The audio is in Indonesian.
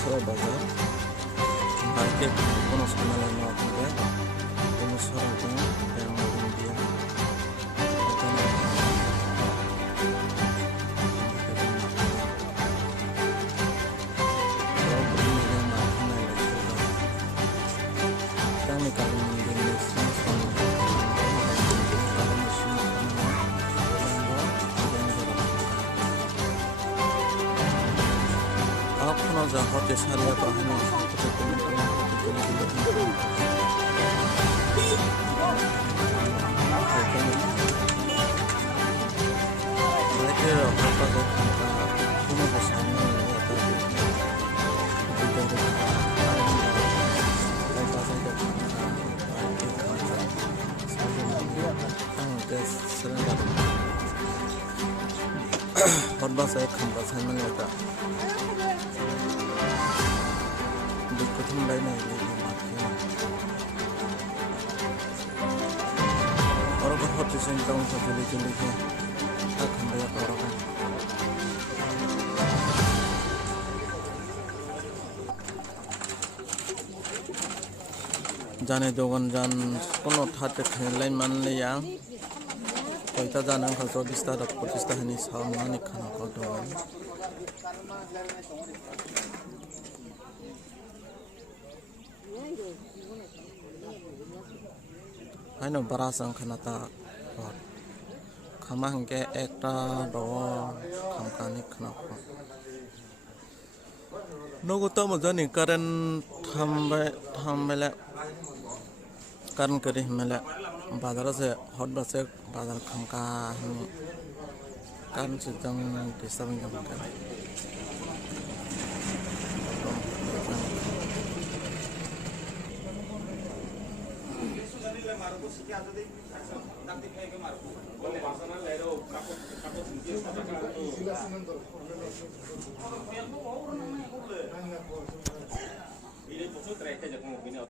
Sura Bazar market kono samala no akde kono sura ko yang India kami kami Indonesia अपना जहाँ पे सारिया कहानी और बस एक हम बस है मैंने कहा दिक्कत हम लाइन नहीं लेकिन और बहुत चीज़ें काम कर चली चली के तक हम लोग और जाने दोगन जान कोनो ठाते खेल लाइन मान ले यां कोई ता जाना का 24 ता 25 ता हनी सामान खाना को तो hai no bara sang khana ta khama hangke ekta do khamkani khana ko nogo ta majani karen thambele karan kari himele bazar se hot base bazar khamka hini kan sejang desa jam kan